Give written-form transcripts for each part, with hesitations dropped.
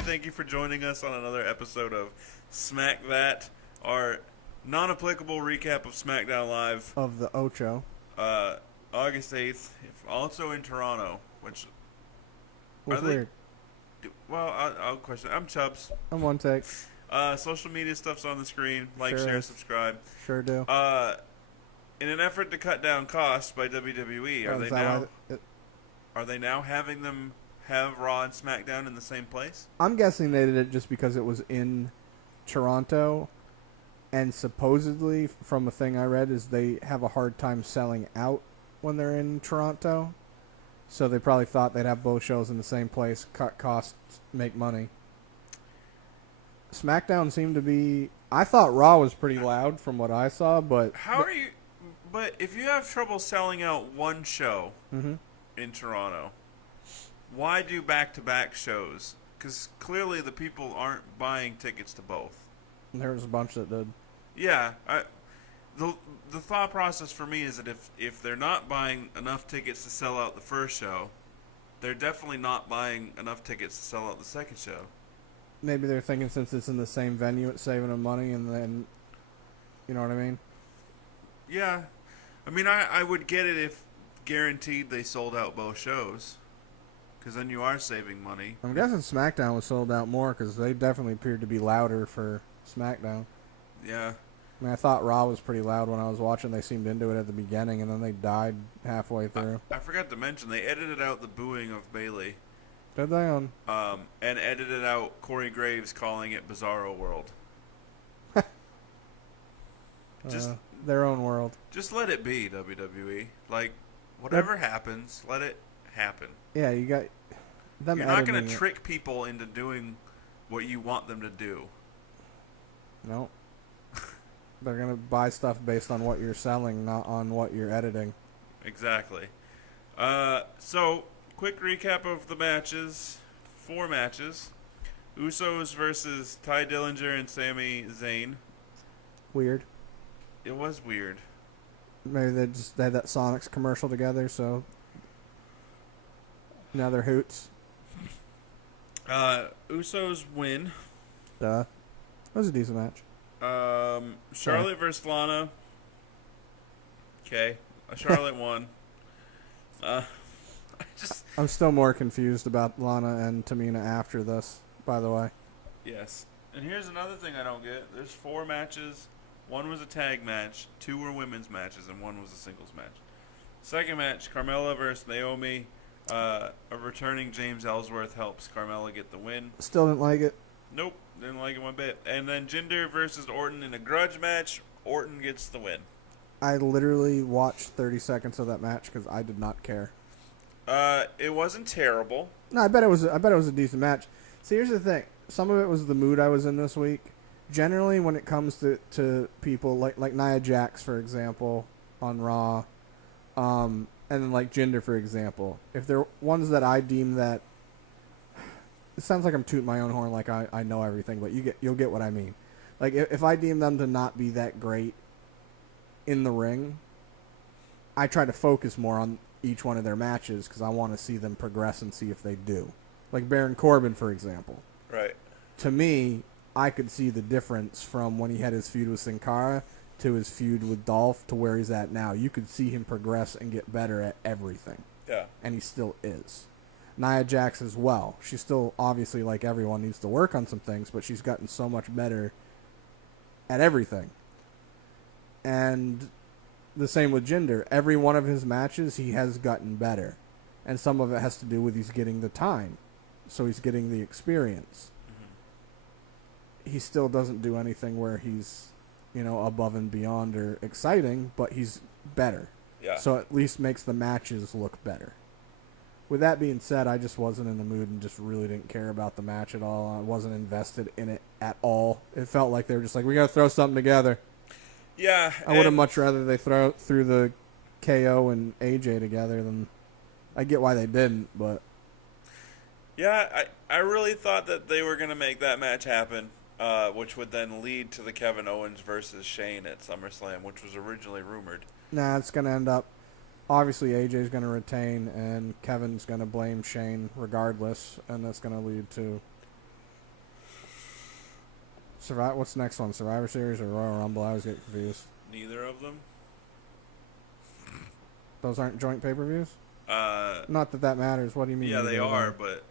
everybody. Thank you for joining us on another episode of Smack That, our non-applicable recap of SmackDown Live. Of the Ocho. August 8th, also in Toronto, which... What's weird? Well, I'll question. I'm Chubbs. I'm One Take. Social media stuff's on the screen. Like, Sure share, is. subscribe. Sure do. In an effort to cut down costs by WWE, are they now having them have Raw and SmackDown in the same place? I'm guessing they did it just because it was in Toronto, and supposedly, from a thing I read, is they have a hard time selling out when they're in Toronto. So they probably thought they'd have both shows in the same place, cut costs, make money. SmackDown seemed to be... I thought Raw was pretty loud from what I saw, but... But if you have trouble selling out one show Mm-hmm. in Toronto, why do back-to-back shows? Because clearly the people aren't buying tickets to both. There was a bunch that did. Yeah. The thought process for me is that if they're not buying enough tickets to sell out the first show, they're definitely not buying enough tickets to sell out the second show. Maybe they're thinking since it's in the same venue, it's saving them money, and then... You know what I mean? Yeah. I mean, I would get it if guaranteed they sold out both shows, because then you are saving money. I'm guessing SmackDown was sold out more because they definitely appeared to be louder for SmackDown. Yeah. I mean, I thought Raw was pretty loud when I was watching. They seemed into it at the beginning, and then they died halfway through. I forgot to mention, they edited out the booing of Bayley. Did they? And edited out Corey Graves calling it Bizarro World. Just their own world. Just let it be, WWE. Like, whatever happens, let it happen. Yeah, you got them. You're not going to trick people into doing what you want them to do. No. They're going to buy stuff based on what you're selling, not on what you're editing. Exactly. So, quick recap of the matches. 4 matches. Usos versus Ty Dillinger and Sami Zayn. Weird. It was weird. Maybe they had that Sonics commercial together, so now they're hoots. Usos win. Duh. That was a decent match. Charlotte versus Lana. Okay. Charlotte won. I'm still more confused about Lana and Tamina after this, by the way. Yes. And here's another thing I don't get. There's 4 matches. 1 was a tag match, 2 were women's matches, and 1 was a singles match. Second match, Carmella versus Naomi. A returning James Ellsworth helps Carmella get the win. Still didn't like it. Nope, didn't like it one bit. And then Jinder versus Orton in a grudge match. Orton gets the win. I literally watched 30 seconds of that match because I did not care. It wasn't terrible. No, I bet it was a decent match. See, here's the thing. Some of it was the mood I was in this week. Generally, when it comes to people like Nia Jax, for example, on Raw, and then like Jinder, for example, if they're ones that I deem that, it sounds like I'm tooting my own horn, like I know everything, but you'll get what I mean. Like if I deem them to not be that great in the ring, I try to focus more on each one of their matches because I want to see them progress and see if they do. Like Baron Corbin, for example. Right. To me, I could see the difference from when he had his feud with Sin Cara to his feud with Dolph to where he's at now. You could see him progress and get better at everything. Yeah. And he still is. Nia Jax as well. She still, obviously, like everyone, needs to work on some things, but she's gotten so much better at everything. And the same with Jinder. Every one of his matches, he has gotten better. And some of it has to do with he's getting the time. So he's getting the experience. He still doesn't do anything where he's, above and beyond or exciting, but he's better. Yeah. So at least makes the matches look better. With that being said, I just wasn't in the mood and just really didn't care about the match at all. I wasn't invested in it at all. It felt like they were just like, we got to throw something together. Yeah. I would have much rather they threw the KO and AJ together than... I get why they didn't, but... Yeah, I really thought that they were going to make that match happen. Which would then lead to the Kevin Owens versus Shane at SummerSlam, which was originally rumored. Nah, it's going to end up... Obviously, AJ's going to retain, and Kevin's going to blame Shane regardless, and that's going to lead to What's the next one? Survivor Series or Royal Rumble? I always get confused. Neither of them. Those aren't joint pay-per-views? Not that matters. What do you mean? Yeah, they are, but...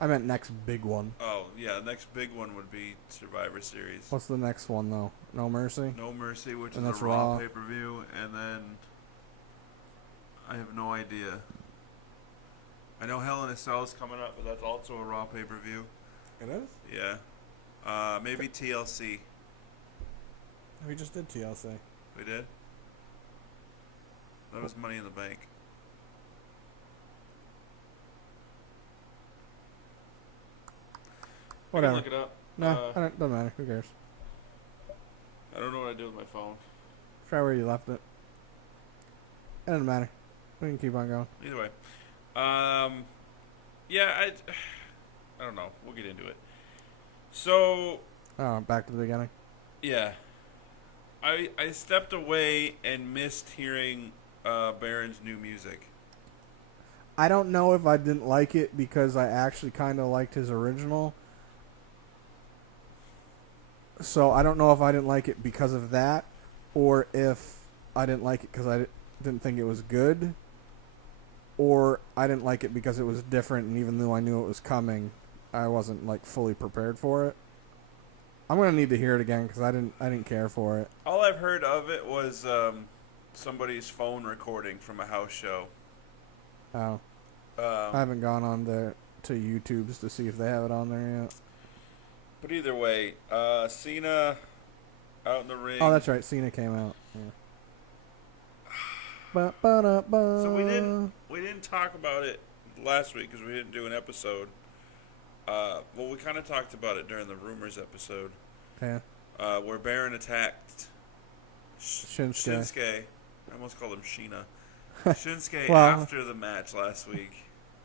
I meant next big one. Oh, yeah, next big one would be Survivor Series. What's the next one, though? No Mercy? No Mercy, which and is that's a Raw Raw. pay-per-view, and then... I have no idea. I know Hell in a Cell is coming up, but that's also a Raw pay-per-view. It is? Yeah. Maybe TLC. We just did TLC. We did? That was Money in the Bank. Whatever. I can look it up. No, doesn't matter. Who cares? I don't know what I do with my phone. Try where you left it. It doesn't matter. We can keep on going. Either way. Yeah, I don't know. We'll get into it. So... Oh, back to the beginning. Yeah. I stepped away and missed hearing Baron's new music. I don't know if I didn't like it because I actually kind of liked his original. So I don't know if I didn't like it because of that, or if I didn't like it because I didn't think it was good, or I didn't like it because it was different, and even though I knew it was coming, I wasn't like fully prepared for it. I'm gonna need to hear it again because I didn't care for it. All I've heard of it was somebody's phone recording from a house show. Oh, I haven't gone on to YouTube's to see if they have it on there yet. But either way, Cena out in the ring. Oh, that's right. Cena came out. Yeah. So we didn't talk about it last week because we didn't do an episode. Well, we kind of talked about it during the Rumors episode. Yeah. Where Baron attacked Shinsuke. I almost called him Sheena. Shinsuke after the match last week.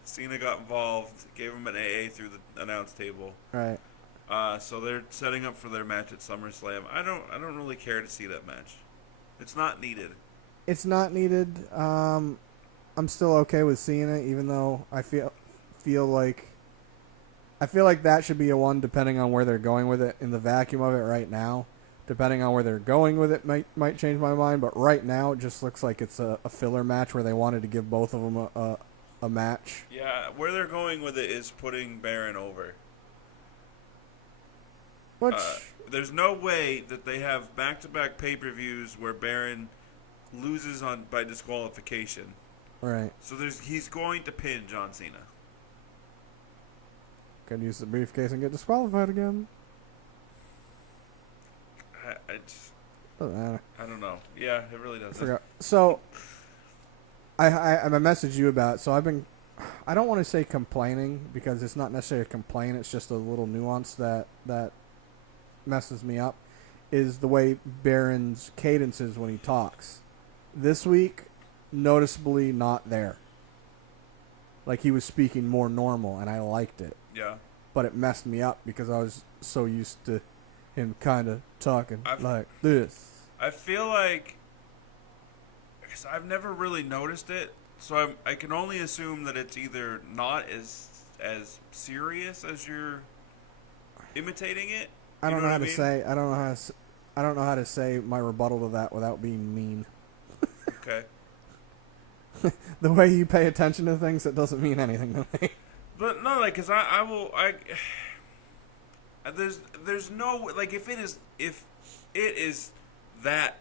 Cena got involved, gave him an AA through the announce table. Right. So they're setting up for their match at SummerSlam. I don't really care to see that match. It's not needed. It's not needed. I'm still okay with seeing it, even though I feel like that should be a one, depending on where they're going with it. In the vacuum of it right now, depending on where they're going with it, might change my mind. But right now, it just looks like it's a filler match where they wanted to give both of them a match. Yeah, where they're going with it is putting Baron over. There's no way that they have back-to-back pay-per-views where Baron loses by disqualification. Right. So he's going to pin John Cena. Could use the briefcase and get disqualified again. Doesn't matter. I don't know. Yeah, it really doesn't. So, I messaged you about it. So I don't want to say complaining because it's not necessarily a complaint. It's just a little nuance that messes me up. Is the way Baron's cadence is when he talks. This week, noticeably not there. Like he was speaking more normal, and I liked it. Yeah. But it messed me up because I was so used to him kind of talking like this. I feel like, because I've never really noticed it, so I can only assume that it's either not as serious as you're imitating it. I don't know how to say. I don't know how to say my rebuttal to that without being mean. Okay. The way you pay attention to things, it doesn't mean anything to me. But no, like, cause there's no, like, if it is that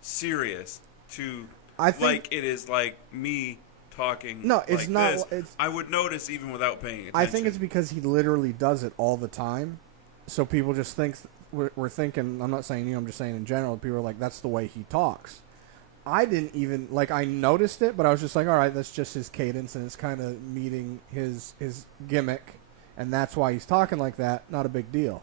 serious to, I think, like it is like me talking. No, it's like not. This, I would notice even without paying attention. I think it's because he literally does it all the time, so people just think we're thinking. I'm not saying you. I'm just saying in general. People are like, that's the way he talks. I didn't even, like, I noticed it, but I was just like, all right, that's just his cadence, and it's kind of meeting his gimmick, and that's why he's talking like that. Not a big deal.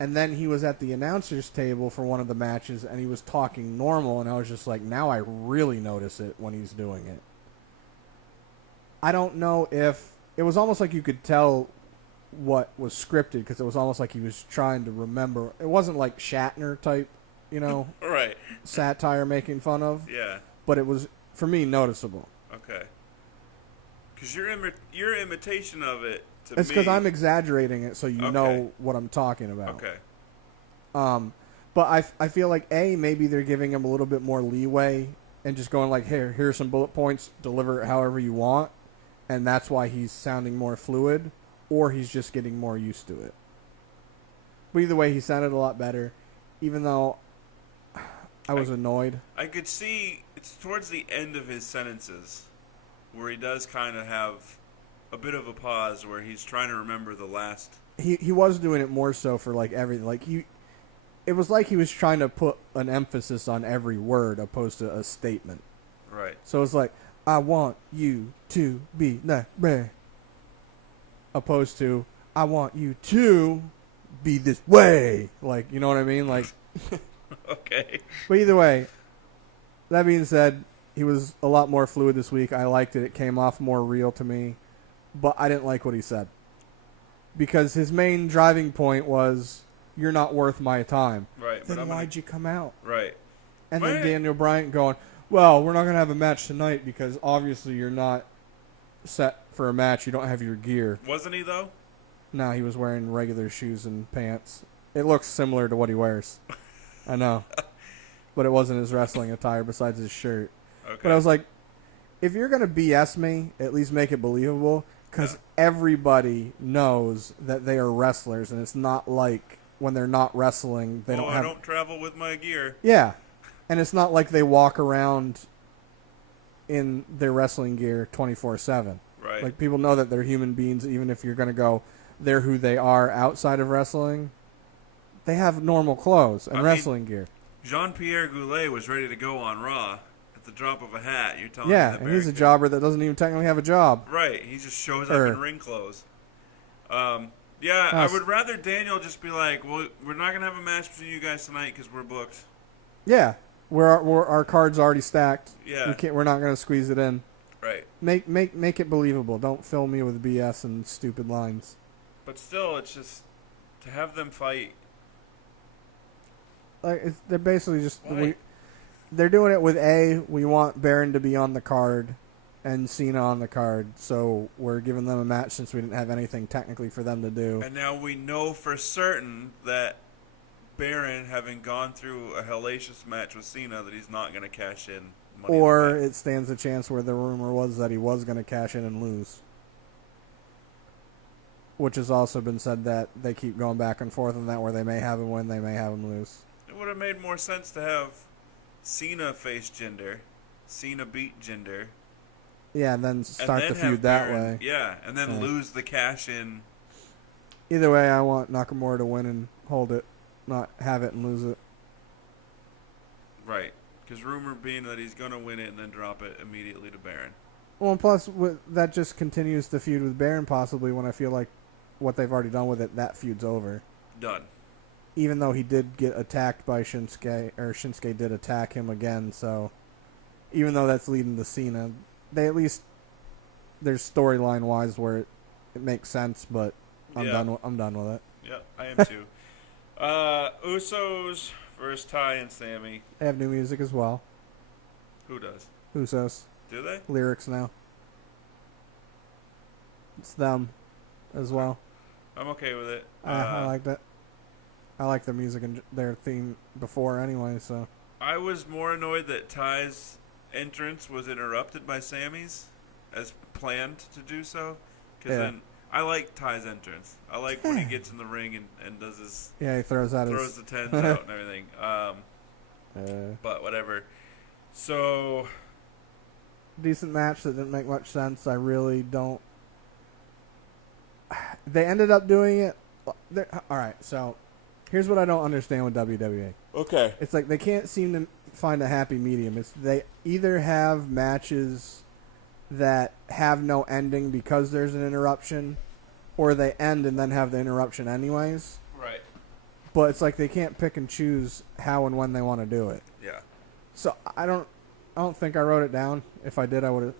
And then he was at the announcer's table for one of the matches, and he was talking normal, and I was just like, now I really notice it when he's doing it. I don't know if, it was almost like you could tell what was scripted, because it was almost like he was trying to remember. It wasn't like Shatner type, you know, right, satire making fun of. Yeah. But it was, for me, noticeable. Okay. Because your imitation of it to It's me, because I'm exaggerating it, so you Okay. know what I'm talking about. okay. But I feel like maybe they're giving him a little bit more leeway and just going like, here's some bullet points, deliver it however you want, and that's why he's sounding more fluid, or he's just getting more used to it. But either way, he sounded a lot better, even though I was annoyed. I could see it's towards the end of his sentences where he does kind of have a bit of a pause where he's trying to remember the last. He was doing it more so for like everything. Like it was like he was trying to put an emphasis on every word opposed to a statement. Right. So it's like, I want you to be that, opposed to, I want you to be this way. Like, you know what I mean? Like, Okay. but either way, that being said, he was a lot more fluid this week. I liked it. It came off more real to me. But I didn't like what he said. Because his main driving point was, you're not worth my time. Right. Then why'd you come out? Right. And Wait. then Daniel Bryan going, well, we're not going to have a match tonight because obviously you're not set for a match. You don't have your gear. Wasn't he though? No, he was wearing regular shoes and pants. It looks similar to what he wears. I know. But it wasn't his wrestling attire besides his shirt. Okay. But I was like, if you're going to BS me, at least make it believable. Because everybody knows that they are wrestlers. And it's not like when they're not wrestling, they don't have... I don't travel with my gear. Yeah. And it's not like they walk around in their wrestling gear 24/7. Right. Like, people know that they're human beings, even if you're going to go, they're who they are outside of wrestling. They have normal clothes and wrestling gear. Jean-Pierre Goulet was ready to go on Raw at the drop of a hat. You're telling Yeah, me that and he's a Barry could- jobber that doesn't even technically have a job. Right. He just shows up in ring clothes. Yeah, I would rather Daniel just be like, well, we're not going to have a match between you guys tonight because we're booked. Yeah, our card's already stacked. Yeah. We're not going to squeeze it in. Right. Make it believable. Don't fill me with BS and stupid lines. But still, it's just to have them fight. Like they're basically just Why? they're doing it with we want Baron to be on the card and Cena on the card, so we're giving them a match since we didn't have anything technically for them to do. And now we know for certain that Baron, having gone through a hellacious match with Cena, that he's not going to cash in money. Or it stands a chance where the rumor was that he was going to cash in and lose. Which has also been said that they keep going back and forth on that, where they may have him win, they may have him lose. It would have made more sense to have Cena face Jinder, Cena beat Jinder. Yeah, and then start and the then feud have that Baron, way. Yeah, and then Yeah. lose the cash in. Either way, I want Nakamura to win and hold it, not have it and lose it. Right. Because rumor being that he's going to win it and then drop it immediately to Baron. Well, and plus, that just continues the feud with Baron, possibly, when I feel like what they've already done with it, that feud's over. Done. Even though he did get attacked by Shinsuke, or Shinsuke did attack him again, so even though that's leading to Cena, they at least, there's storyline-wise where it makes sense, but I'm done with it. Yeah, I am too. Usos versus Ty and Sammy. They have new music as well. Who does? Usos. Do they? Lyrics now. It's them as well. I'm okay with it. I liked it. I liked their music and their theme before anyway, so. I was more annoyed that Ty's entrance was interrupted by Sammy's as planned to do so. Because then I like Ty's entrance. I like when he gets in the ring and does his... Yeah, he throws out throws the tens out and everything. But whatever. So... Decent match that didn't make much sense. I really don't... They ended up doing it... Alright, so... Here's what I don't understand with WWE. Okay. It's like they can't seem to find a happy medium. It's they either have matches that have no ending because there's an interruption, or they end and then have the interruption anyways. Right. But it's like they can't pick and choose how and when they want to do it. Yeah. So I don't think I wrote it down. If I did, I would have...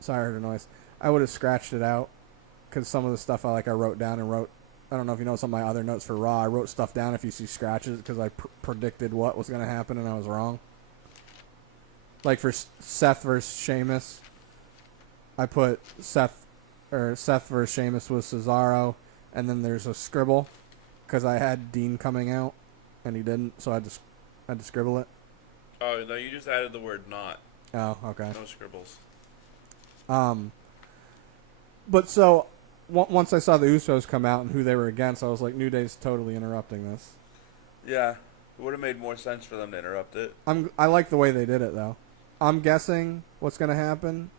Sorry, I heard a noise. I would have scratched it out, because some of the stuff I wrote down and wrote... I don't know if you know some of my other notes for Raw. I wrote stuff down if you see scratches because I predicted what was going to happen and I was wrong. Like for Seth versus Sheamus, I put Seth or Seth versus Sheamus with Cesaro, and then there's a scribble because I had Dean coming out and he didn't, so I had to scribble it. Oh no, you just added the word "not." Oh, okay. No scribbles. But so once I saw the Usos come out and who they were against, I was like, New Day's totally interrupting this. Yeah, it would have made more sense for them to interrupt it. I like the way they did it though. I'm guessing what's going to happen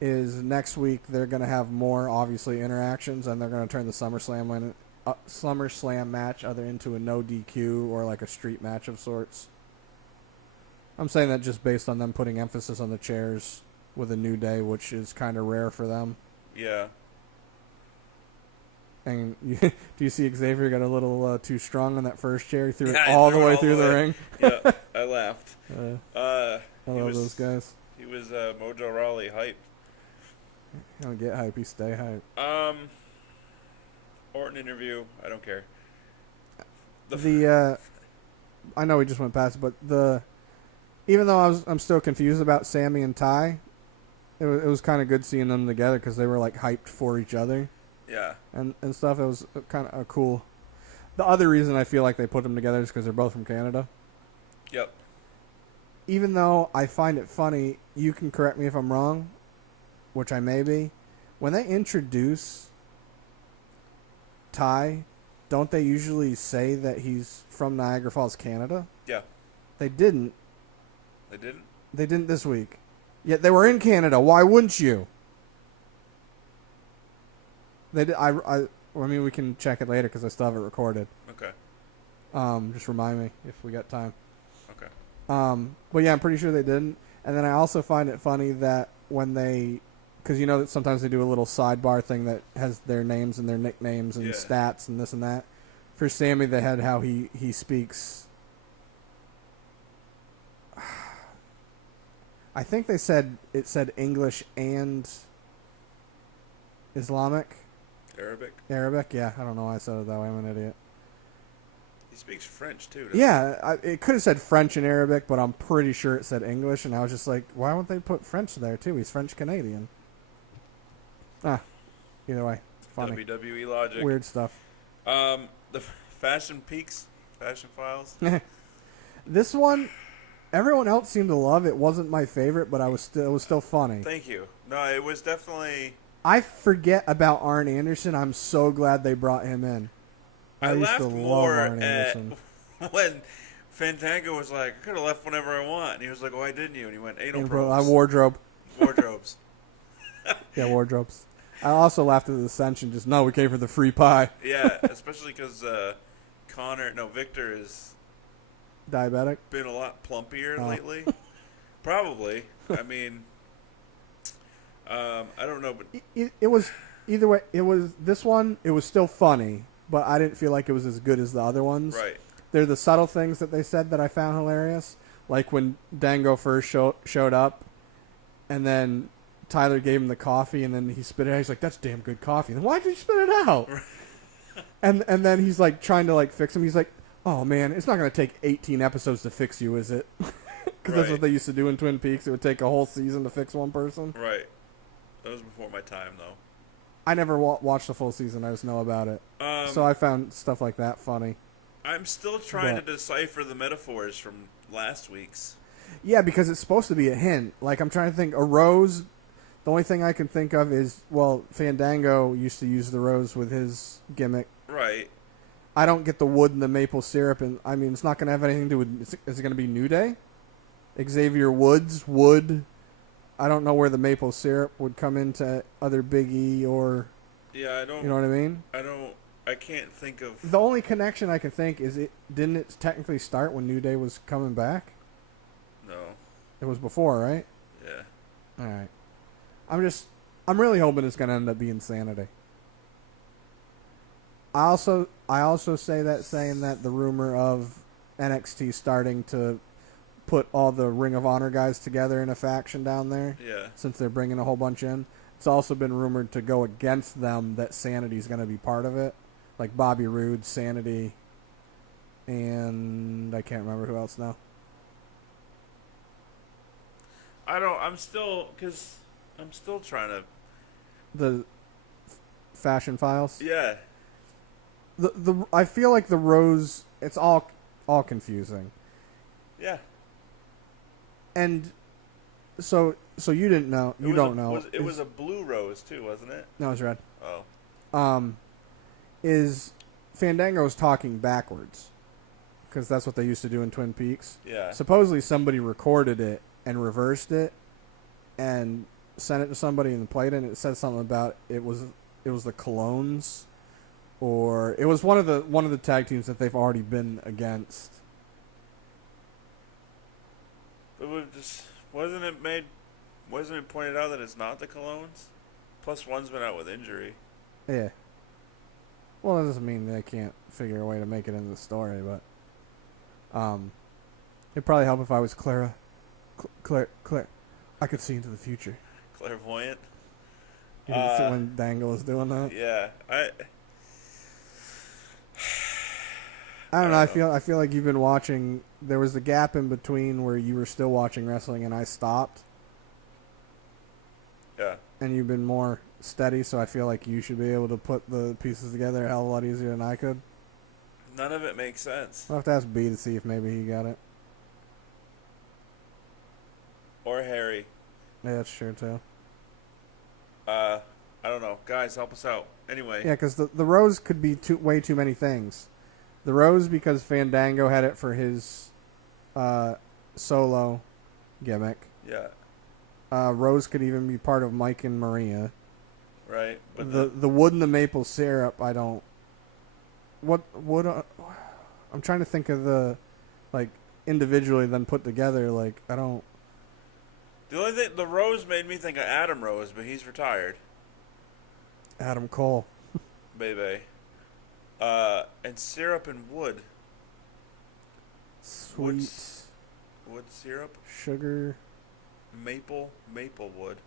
is next week they're going to have more obviously interactions, and they're going to turn the SummerSlam match either into a no DQ or like a street match of sorts. I'm saying that just based on them putting emphasis on the chairs with a New Day, which is kind of rare for them. Yeah. And do you see Xavier got a little too strong on that first chair? He threw it all the way through the ring. Yeah, I laughed. I love those guys. He was Mojo Rawley hype. I don't get hype. He stay hype. Orton interview. I don't care. I know we just went past it, but even though I'm still confused about Sammy and Ty, it was kind of good seeing them together because they were like hyped for each other. Yeah. And stuff. It was kind of cool. The other reason I feel like they put them together is because they're both from Canada. Yep. Even though I find it funny, you can correct me if I'm wrong, which I may be. When they introduce Ty, don't they usually say that he's from Niagara Falls, Canada? Yeah. They didn't. They didn't? They didn't this week. Yet they were in Canada. Why wouldn't you? They did. I mean, we can check it later because I still have it recorded. Okay. Just remind me if we got time. Okay. But yeah, I'm pretty sure they didn't. And then I also find it funny that when they, because you know that sometimes they do a little sidebar thing that has their names and their nicknames and stats and this and that. For Sammy, they had how he speaks. I think it said English and Islamic. Arabic, yeah. I don't know why I said it that way. I'm an idiot. He speaks French, too. Yeah, it could have said French and Arabic, but I'm pretty sure it said English, and I was just like, why won't they put French there, too? He's French-Canadian. Either way. It's funny. WWE logic. Weird stuff. The Fashion Files. This one, everyone else seemed to love. It wasn't my favorite, but it was still funny. Thank you. No, it was definitely... I forget about Arn Anderson. I'm so glad they brought him in. I laughed more at when Fandango was like, I could have left whenever I want. And he was like, why didn't you? And he went, anal probes. Wardrobe. Wardrobes. Yeah, wardrobes. I also laughed at the Ascension. Just, no, we came for the free pie. Yeah, especially because Victor is... Diabetic? Been a lot plumpier lately. Probably. I mean... I don't know, but it was either way. It was this one. It was still funny, but I didn't feel like it was as good as the other ones. Right. They're the subtle things that they said that I found hilarious, like when Dango first showed up, and then Tyler gave him the coffee, and then he spit it out. He's like, "That's damn good coffee." Then why did you spit it out? and then he's like trying to like fix him. He's like, "Oh man, it's not gonna take 18 episodes to fix you, is it?" Because that's what they used to do in Twin Peaks. It would take a whole season to fix one person. Right. That was before my time, though. I never watched the full season. I just know about it. So I found stuff like that funny. I'm still trying to decipher the metaphors from last week's. Yeah, because it's supposed to be a hint. Like, I'm trying to think. A rose, the only thing I can think of is, well, Fandango used to use the rose with his gimmick. Right. I don't get the wood and the maple syrup. And I mean, it's not going to have anything to do with... Is it going to be New Day? Xavier Woods, Wood... I don't know where the maple syrup would come into other Big E or... Yeah, I don't... You know what I mean? I can't think of... The only connection I can think is didn't it technically start when New Day was coming back? No. It was before, right? Yeah. Alright. I'm really hoping it's going to end up being Sanity. I also say that saying that the rumor of NXT starting to put all the Ring of Honor guys together in a faction down there. Yeah. Since they're bringing a whole bunch in. It's also been rumored to go against them that Sanity's going to be part of it. Like Bobby Roode, Sanity, and I can't remember who else now. I'm still trying to... Fashion Files. Yeah. The I feel like the rose. It's all confusing. Yeah. And so you didn't know. You don't know. It was a blue rose too, wasn't it? No, it's red. Oh. Is Fandango's talking backwards? Because that's what they used to do in Twin Peaks. Yeah. Supposedly somebody recorded it and reversed it, and sent it to somebody and played it. And it said something about it was the Colognes, or it was one of the tag teams that they've already been against. Wasn't it pointed out that it's not the Colognes? Plus one's been out with injury. Yeah. Well, that doesn't mean they can't figure a way to make it into the story, but it'd probably help if I was Clara. Claire. I could see into the future. Clairvoyant. You didn't see when Dangle was doing that. Yeah, I don't know. I feel like you've been watching. There was a gap in between where you were still watching wrestling and I stopped. Yeah. And you've been more steady, so I feel like you should be able to put the pieces together a hell of a lot easier than I could. None of it makes sense. I'll have to ask B to see if maybe he got it. Or Harry. Yeah, that's true too. I don't know. Guys, help us out. Anyway. Yeah, because the rose could be way too many things. The rose because Fandango had it for his solo gimmick. Yeah. Rose could even be part of Mike and Maria. Right. But the wood and the maple syrup, I don't. What would I'm trying to think of the like individually then put together. Like I don't. The only thing, the Rose made me think of Adam Rose, but he's retired. Adam Cole. Baby. And syrup and wood. Sweet. Wood syrup? Sugar. Maple wood.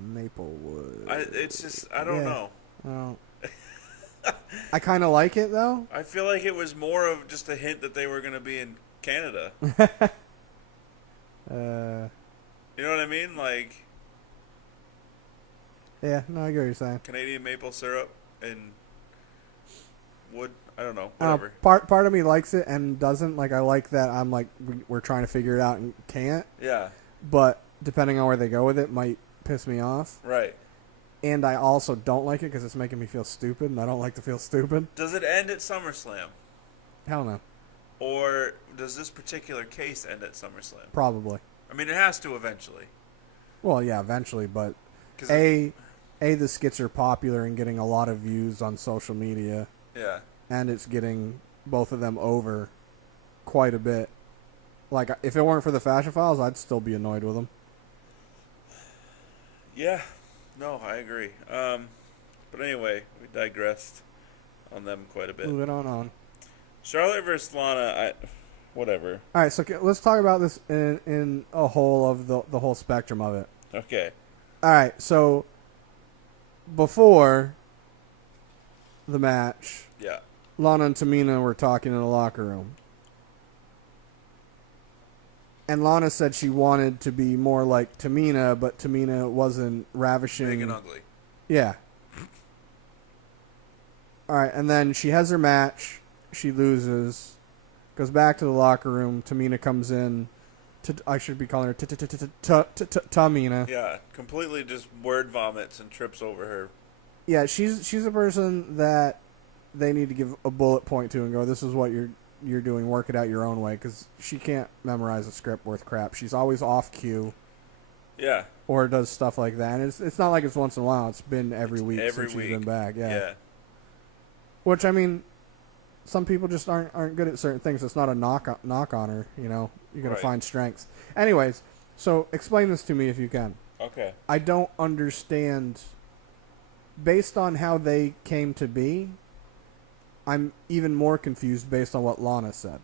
Maple wood. It's just, I don't know. I don't. I kind of like it, though. I feel like it was more of just a hint that they were going to be in Canada. You know what I mean? Like... Yeah, no, I get what you're saying. Canadian maple syrup and wood. I don't know. Whatever. Part of me likes it and doesn't. Like, I like that I'm like, we're trying to figure it out and can't. Yeah. But depending on where they go with it might piss me off. Right. And I also don't like it because it's making me feel stupid, and I don't like to feel stupid. Does it end at SummerSlam? Hell no. Or does this particular case end at SummerSlam? Probably. I mean, it has to eventually. Well, yeah, eventually, but the skits are popular and getting a lot of views on social media. Yeah. And it's getting both of them over quite a bit. Like, if it weren't for the Fashion Files, I'd still be annoyed with them. Yeah. No, I agree. But anyway, we digressed on them quite a bit. Moving on. Charlotte versus Lana, whatever. All right, so let's talk about this in a whole of the whole spectrum of it. Okay. All right, so before the match, yeah, Lana and Tamina were talking in the locker room. And Lana said she wanted to be more like Tamina, but Tamina wasn't ravishing. Big and ugly. Yeah. All right, and then she has her match. She loses. Goes back to the locker room. Tamina comes in. I should be calling her Tamina. Yeah, completely just word vomits and trips over her. Yeah, she's a person that they need to give a bullet point to and go, this is what you're doing, work it out your own way, because she can't memorize a script worth crap. She's always off cue. Yeah. Or does stuff like that. And it's not like it's once in a while. It's been every week since she's been back. Yeah. Which, I mean, some people just aren't good at certain things. It's not a knock on her, you know. You're going to find strengths. Anyways, so explain this to me if you can. Okay. I don't understand. Based on how they came to be, I'm even more confused based on what Lana said.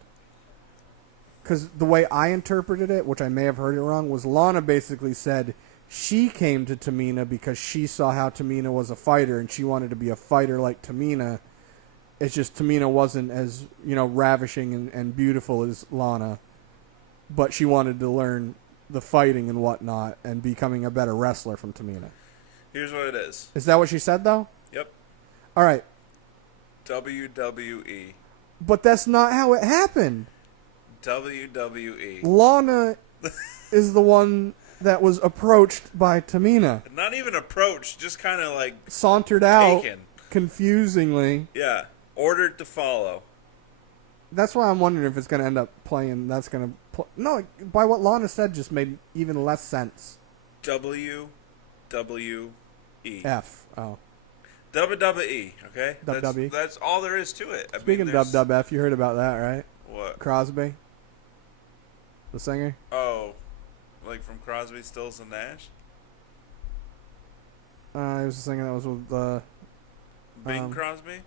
Because the way I interpreted it, which I may have heard it wrong, was Lana basically said she came to Tamina because she saw how Tamina was a fighter and she wanted to be a fighter like Tamina. It's just Tamina wasn't as, ravishing and beautiful as Lana. But she wanted to learn the fighting and whatnot and becoming a better wrestler from Tamina. Here's what it is. Is that what she said, though? Yep. All right. WWE. But that's not how it happened. WWE. Lana is the one that was approached by Tamina. Not even approached, just kind of like Sauntered out taken. confusingly. Yeah. Ordered to follow. That's why I'm wondering if it's going to end up playing. That's going to play. No, by what Lana said just made even less sense. WWE. F. Oh. WWE, okay? WWE. That's all there is to it. Speaking of WWF, you heard about that, right? What? Crosby, the singer. Oh, like from Crosby, Stills, and Nash? He was the singer that was with Bing Crosby?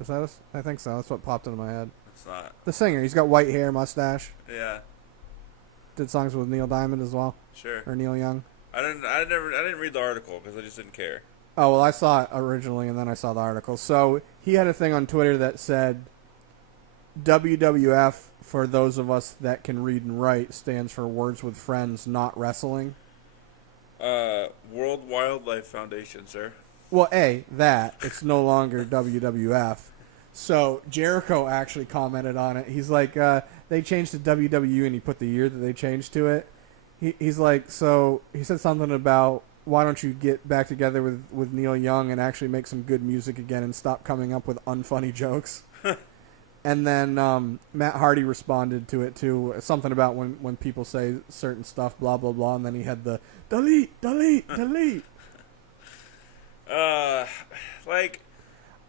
Is that us? I think so. That's what popped into my head. It's not. The singer. He's got white hair, mustache. Yeah. Did songs with Neil Diamond as well, Sure. or Neil Young. I didn't read the article because I just didn't care. Oh, well, I saw it originally, and then I saw the article. So he had a thing on Twitter that said, WWF, for those of us that can read and write, stands for Words with Friends, Not Wrestling. World Wildlife Foundation, sir. Well, that. It's no longer WWF. So Jericho actually commented on it. He's like, they changed to WWE, and he put the year that they changed to it. He's like, so he said something about, why don't you get back together with Neil Young and actually make some good music again and stop coming up with unfunny jokes. And then Matt Hardy responded to it too, something about when people say certain stuff, blah, blah, blah, and then he had the delete.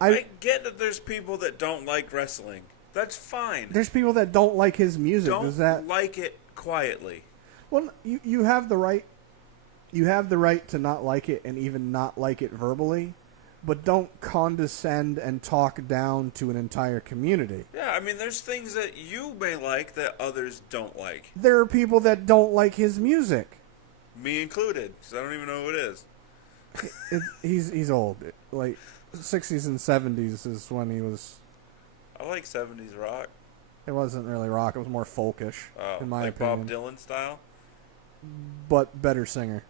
I get that there's people that don't like wrestling. That's fine. There's people that don't like his music. Don't like it quietly. Well, you have the right. You have the right to not like it and even not like it verbally, but don't condescend and talk down to an entire community. Yeah, I mean, there's things that you may like that others don't like. There are people that don't like his music. Me included, because I don't even know who it is. He's old. Like, 60s and 70s is when he was... I like 70s rock. It wasn't really rock. It was more folkish, in my like opinion. Bob Dylan style? But better singer.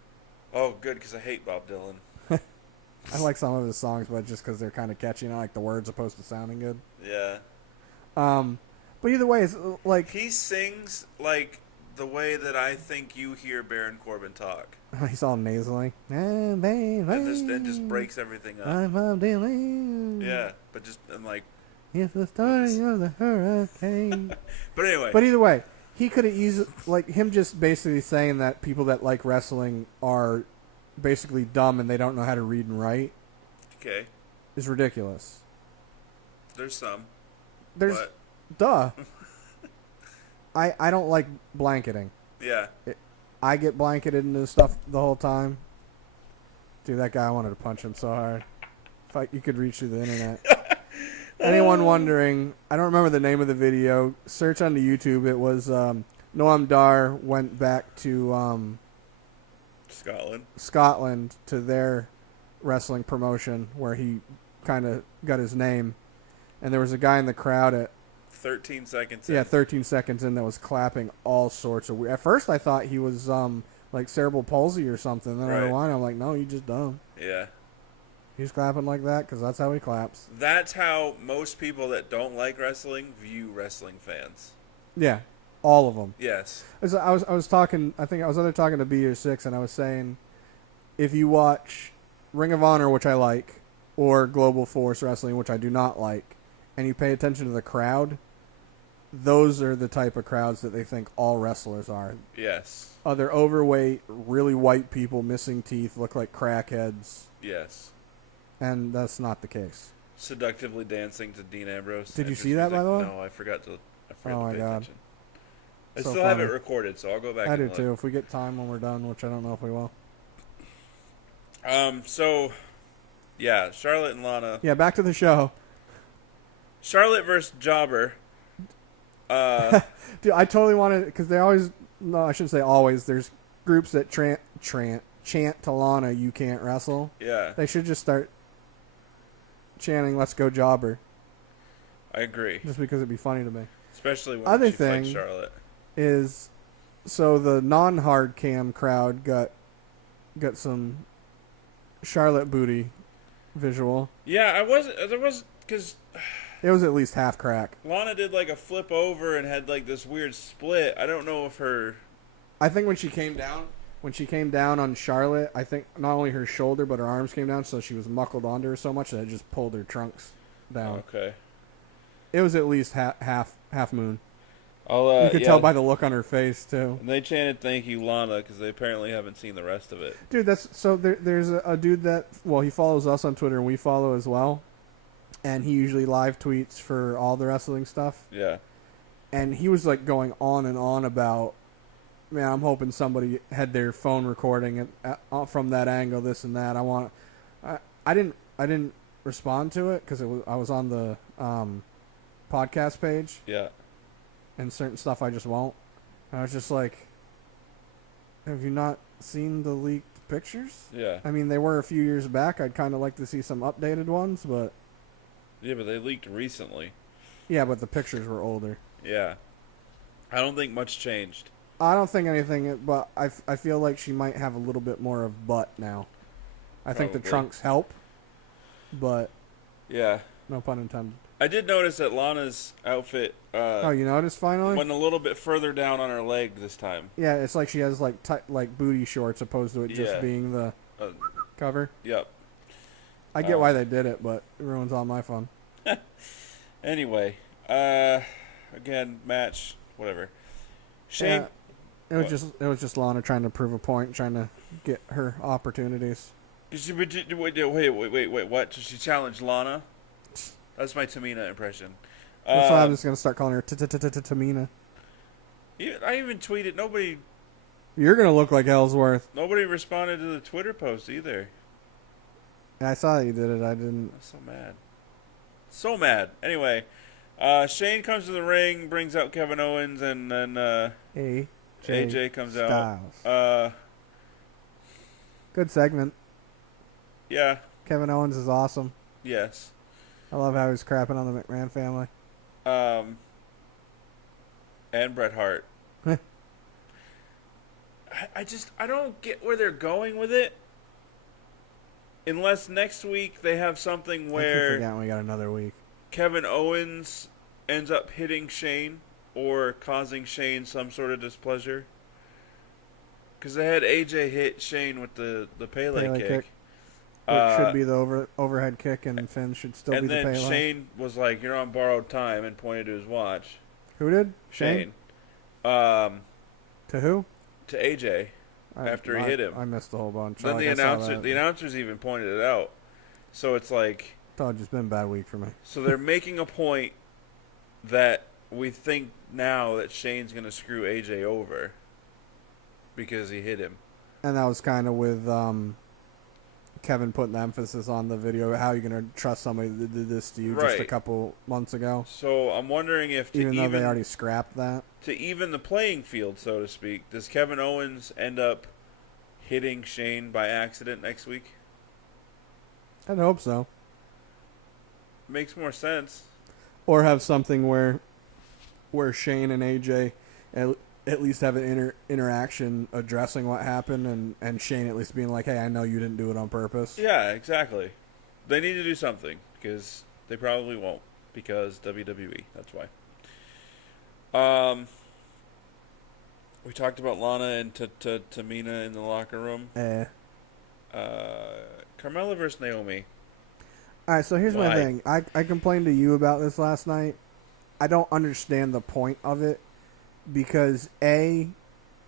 Oh, good, because I hate Bob Dylan. I like some of his songs, but just because they're kind of catchy and I like the words opposed to sounding good. Yeah. But either way, it's like... He sings like the way that I think you hear Baron Corbin talk. He's all nasally. And It just breaks everything up. I'm Bob Dylan. Yeah, but just, and like... It's the story of the hurricane. But anyway. But either way, he could have used, like, him just basically saying that people that like wrestling are basically dumb and they don't know how to read and write. Okay. Is ridiculous. There's some. There's, but... duh. I don't like blanketing. Yeah. I get blanketed into stuff the whole time. Dude, that guy, I wanted to punch him so hard. If you could reach through the internet. Anyone wondering, I don't remember the name of the video. Search on the YouTube. It was Noam Dar went back to Scotland to their wrestling promotion where he kind of got his name. And there was a guy in the crowd at 13 seconds in. Yeah, 13 seconds in that was clapping all sorts of weird. At first I thought he was like cerebral palsy or something. Then Right. I'm like, no, you just dumb. Yeah. He's clapping like that because that's how he claps. That's how most people that don't like wrestling view wrestling fans. Yeah, all of them. Yes. I was talking. I think I was either talking to B or Six, and I was saying, if you watch Ring of Honor, which I like, or Global Force Wrestling, which I do not like, and you pay attention to the crowd, those are the type of crowds that they think all wrestlers are. Yes. They're overweight, really white people, missing teeth, look like crackheads. Yes. And that's not the case. Seductively dancing to Dean Ambrose. Did you see that, by the way? No, I forgot to pay God. attention. I So still have it funny. recorded, so I'll go back I and do look. too. If we get time when we're done, which I don't know if we will. So, yeah, Charlotte and Lana. Yeah, back to the show. Charlotte versus Jobber. Dude, I totally wanted, because they always, no, I shouldn't say always, there's groups that chant to Lana, you can't wrestle. Yeah. They should just start chanting, let's go Jobber. I agree. Just because it'd be funny to me. Especially when Other she fights thing Charlotte. Is, so the non-hard cam crowd got some Charlotte booty visual. Yeah, I wasn't. There was because It was at least half crack. Lana did like a flip over and had like this weird split. I don't know if her. I think when she came down on Charlotte, I think not only her shoulder but her arms came down, so she was muckled onto her so much that it just pulled her trunks down. Okay. It was at least half moon. I'll, you could tell by the look on her face too. And they chanted "Thank you, Lana" because they apparently haven't seen the rest of it. Dude, that's so. There's a dude that he follows us on Twitter and we follow as well, and he usually live tweets for all the wrestling stuff. Yeah. And he was like going on and on about, man, I'm hoping somebody had their phone recording from that angle, this and that. I didn't respond to it because I was on the podcast page. Yeah. And certain stuff I just won't. And I was just like, have you not seen the leaked pictures? Yeah. I mean, they were a few years back. I'd kind of like to see some updated ones, but... Yeah, but they leaked recently. Yeah, but the pictures were older. Yeah. I don't think much changed. I don't think anything, but I feel like she might have a little bit more of butt now. I think the Probably. trunks help, but... Yeah. No pun intended. I did notice that Lana's outfit Oh, you noticed finally? went a little bit further down on her leg this time. Yeah, it's like she has like like booty shorts opposed to it just Yeah. being the Uh, cover. Yep. I get why they did it, but it ruins all my fun. Anyway, again, match, whatever. Shane, Yeah, it was just Lana trying to prove a point, trying to get her opportunities. wait, what? Did she challenge Lana? That's my Tamina impression. That's why I'm just gonna start calling her Tamina. I even tweeted. Nobody You're gonna look like Ellsworth. responded to the Twitter post either. Yeah, I saw that you did it. I didn't. I'm so mad. So mad. Anyway, Shane comes to the ring, brings out Kevin Owens, and then AJ comes out. Good segment. Yeah. Kevin Owens is awesome. Yes. I love how he's crapping on the McMahon family. And Bret Hart. I don't get where they're going with it. Unless next week they have something I keep where forgetting we got another week. Kevin Owens ends up hitting Shane or causing Shane some sort of displeasure. Because they had AJ hit Shane with the Pele kick. Which should be the overhead kick, and Finn should still be the Pele. And then Shane was like, "You're on borrowed time," and pointed to his watch. Who did? Shane. To who? To AJ. After he hit him. I missed a whole bunch. Then the announcers even pointed it out. So it's like... It's just been a bad week for me. So they're making a point that we think now that Shane's going to screw AJ over because he hit him. And that was kind of with Kevin putting the emphasis on the video. How are you going to trust somebody that did this to you just a couple months ago? So I'm wondering if even though they already scrapped that. To even the playing field, so to speak, does Kevin Owens end up hitting Shane by accident next week? I'd hope so. Makes more sense. Or have something where Shane and AJ at least have an interaction addressing what happened, and Shane at least being like, hey, I know you didn't do it on purpose. Yeah, exactly. They need to do something, because they probably won't, because WWE, that's why. We talked about Lana and Tamina in the locker room. Carmella versus Naomi. All right, so here's my thing. I complained to you about this last night. I don't understand the point of it because, A,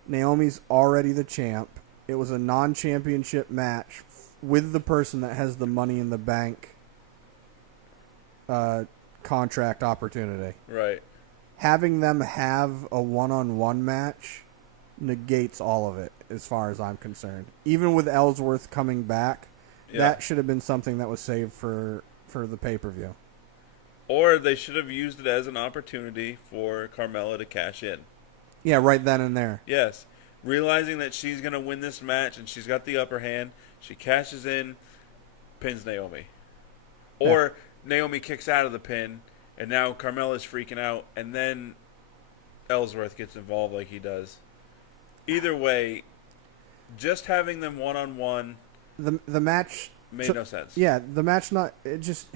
Naomi's already the champ. It was a non-championship match with the person that has the Money in the Bank contract opportunity. Right. Having them have a one-on-one match negates all of it as far as I'm concerned. Even with Ellsworth coming back, that should have been something that was saved for the pay-per-view. Or they should have used it as an opportunity for Carmella to cash in. Yeah, right then and there. Yes. Realizing that she's going to win this match and she's got the upper hand, she cashes in, pins Naomi. Or Naomi kicks out of the pin, and now Carmella's freaking out, and then Ellsworth gets involved like he does. Either way, just having them one-on-one the match made no sense. Yeah, the match not it just.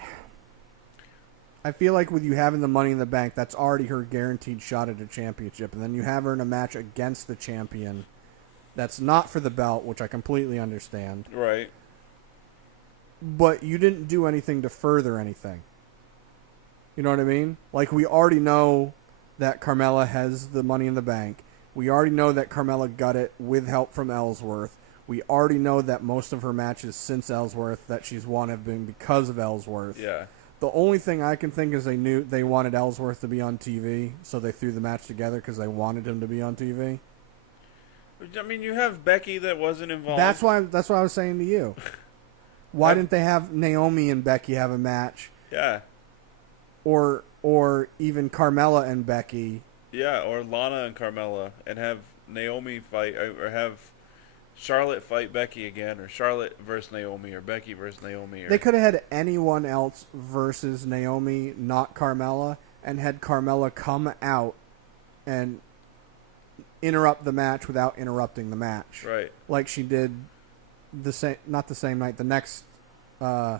I feel like with you having the Money in the Bank, that's already her guaranteed shot at a championship, and then you have her in a match against the champion. That's not for the belt, which I completely understand. Right. But you didn't do anything to further anything. You know what I mean? Like, we already know that Carmella has the Money in the Bank. We already know that Carmella got it with help from Ellsworth. We already know that most of her matches since Ellsworth that she's won have been because of Ellsworth. Yeah. The only thing I can think is they wanted Ellsworth to be on TV, so they threw the match together because they wanted him to be on TV. I mean, you have Becky that wasn't involved. That's why I was saying to you. Why didn't they have Naomi and Becky have a match? Yeah. Or even Carmella and Becky. Yeah, or Lana and Carmella, and have Naomi fight, or have Charlotte fight Becky again, or Charlotte versus Naomi, or Becky versus Naomi. Or... They could have had anyone else versus Naomi, not Carmella, and had Carmella come out and interrupt the match without interrupting the match. Right. Like she did not the same night, the next, I'm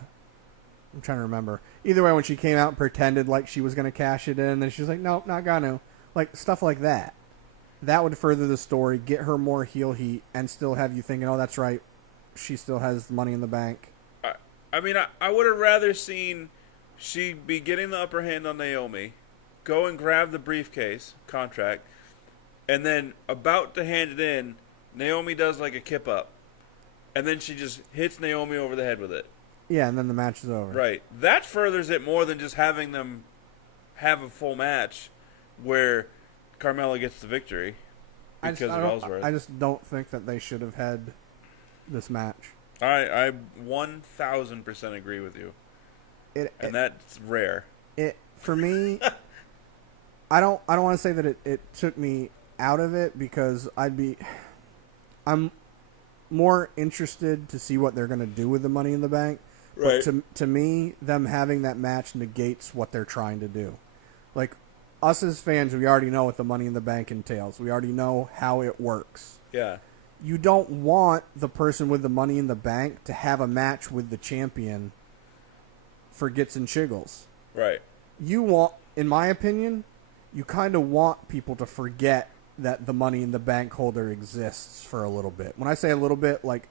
trying to remember. Either way, when she came out and pretended like she was going to cash it in, and then she was like, nope, not gonna. Like, stuff like that. That would further the story, get her more heel heat, and still have you thinking, oh, that's right, she still has Money in the Bank. I mean, I would have rather seen she be getting the upper hand on Naomi, go and grab the briefcase, contract, and then about to hand it in, Naomi does like a kip up. And then she just hits Naomi over the head with it. Yeah, and then the match is over. Right. That furthers it more than just having them have a full match where Carmella gets the victory because of Ellsworth. I just don't think that they should have had this match. I 1,000% agree with you. That's rare. For me, I don't want to say that it took me out of it because I'm more interested to see what they're going to do with the Money in the Bank. Right. But to me, them having that match negates what they're trying to do. Like, us as fans, we already know what the Money in the Bank entails. We already know how it works. Yeah. You don't want the person with the Money in the Bank to have a match with the champion for gits and shiggles. Right. You want, in my opinion, you kind of want people to forget that the Money in the Bank holder exists for a little bit. When I say a little bit, like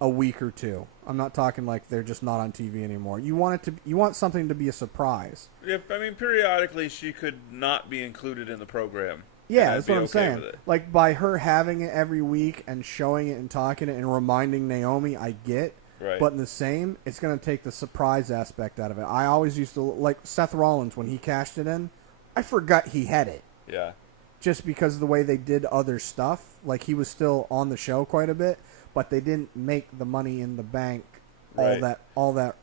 a week or two. I'm not talking like they're just not on TV anymore. You want something to be a surprise. Yeah, I mean, periodically she could not be included in the program. Yeah, that's what I'm saying. Like, by her having it every week and showing it and talking it and reminding Naomi, I get. Right. But in the same, it's going to take the surprise aspect out of it. I always used to, like Seth Rollins, when he cashed it in, I forgot he had it. Yeah. Just because of the way they did other stuff. Like, he was still on the show quite a bit, but they didn't make the Money in the Bank all that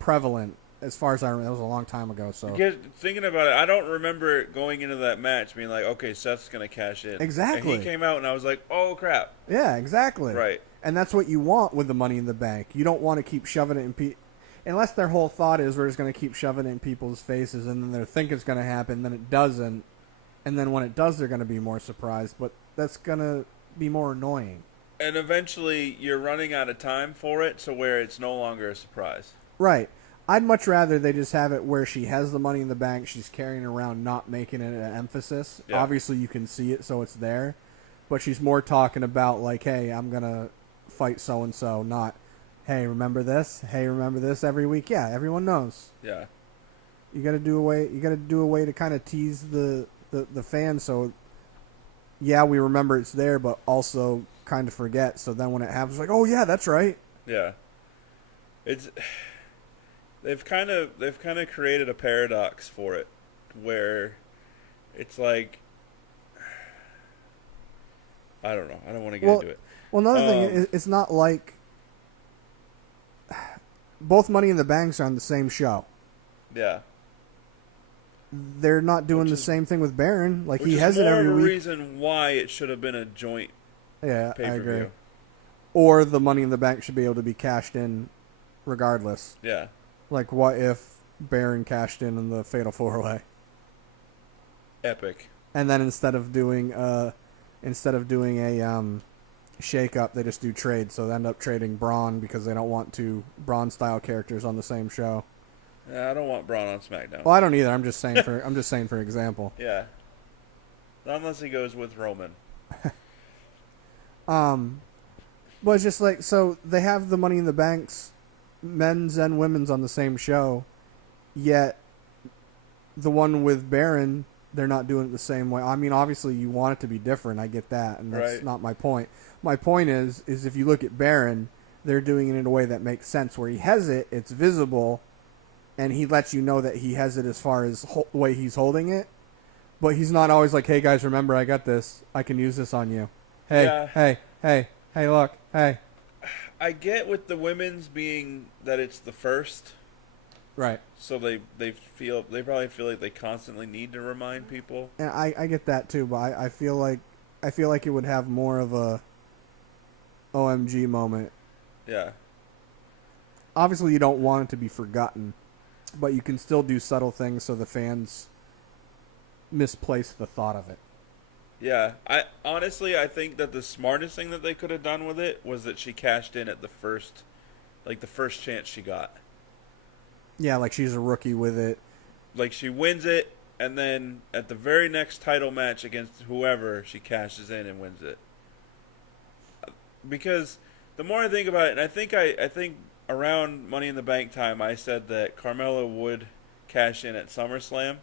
prevalent. As far as I remember, that was a long time ago. So because thinking about it, I don't remember going into that match being like, okay, Seth's going to cash in. Exactly. And he came out and I was like, oh, crap. Yeah, exactly. Right. And that's what you want with the Money in the Bank. You don't want to keep shoving it in unless their whole thought is we're just going to keep shoving it in people's faces and then they think it's going to happen, then it doesn't. And then when it does, they're going to be more surprised. But that's going to be more annoying. And eventually you're running out of time for it to where it's no longer a surprise. Right. I'd much rather they just have it where she has the Money in the Bank, she's carrying it around, not making it an emphasis. Yeah. Obviously, you can see it, so it's there. But she's more talking about, like, hey, I'm going to fight so-and-so, not, hey, remember this? Hey, remember this every week? Yeah, everyone knows. Yeah. You got to do a way to kind of tease the fans, so, yeah, we remember it's there, but also kind of forget. So then when it happens, like, oh, yeah, that's right. Yeah. They've kind of created a paradox for it, where it's like, I don't know. I don't want to get into it. Well, another thing is, it's not like both Money in the Banks are on the same show. Yeah. They're not doing the same thing with Baron. Like, he has it every week. Which is more of a reason why it should have been a joint pay-per-view. I agree. Or the Money in the Bank should be able to be cashed in regardless. Yeah. Like, what if Baron cashed in the Fatal 4-Way? Epic. And then instead of doing a shake up. They just do trades, so they end up trading Braun because they don't want two Braun-style characters on the same show. Yeah, I don't want Braun on SmackDown. Well, I don't either. I'm just saying for example. Yeah. Not unless he goes with Roman. But it's just like, so they have the Money in the Banks, men's and women's on the same show, yet the one with Baron, they're not doing it the same way. I mean, obviously you want it to be different. I get that, and that's Right. not my point. My point is if you look at Baron, they're doing it in a way that makes sense. Where he has it, it's visible, and he lets you know that he has it as far as the way he's holding it. But he's not always like, hey guys, remember I got this. I can use this on you. Hey, Yeah. hey, look, hey. I get with the women's being that it's the first, Right. so they probably feel like they constantly need to remind people. And I get that too, but I feel like it would have more of a OMG moment. Yeah. Obviously, you don't want it to be forgotten, but you can still do subtle things so the fans misplace the thought of it. Yeah. I think that the smartest thing that they could have done with it was that she cashed in at the first chance she got. Yeah, like she's a rookie with it. Like she wins it, and then at the very next title match against whoever, she cashes in and wins it. Because the more I think about it, and I think around Money in the Bank time, I said that Carmella would cash in at SummerSlam,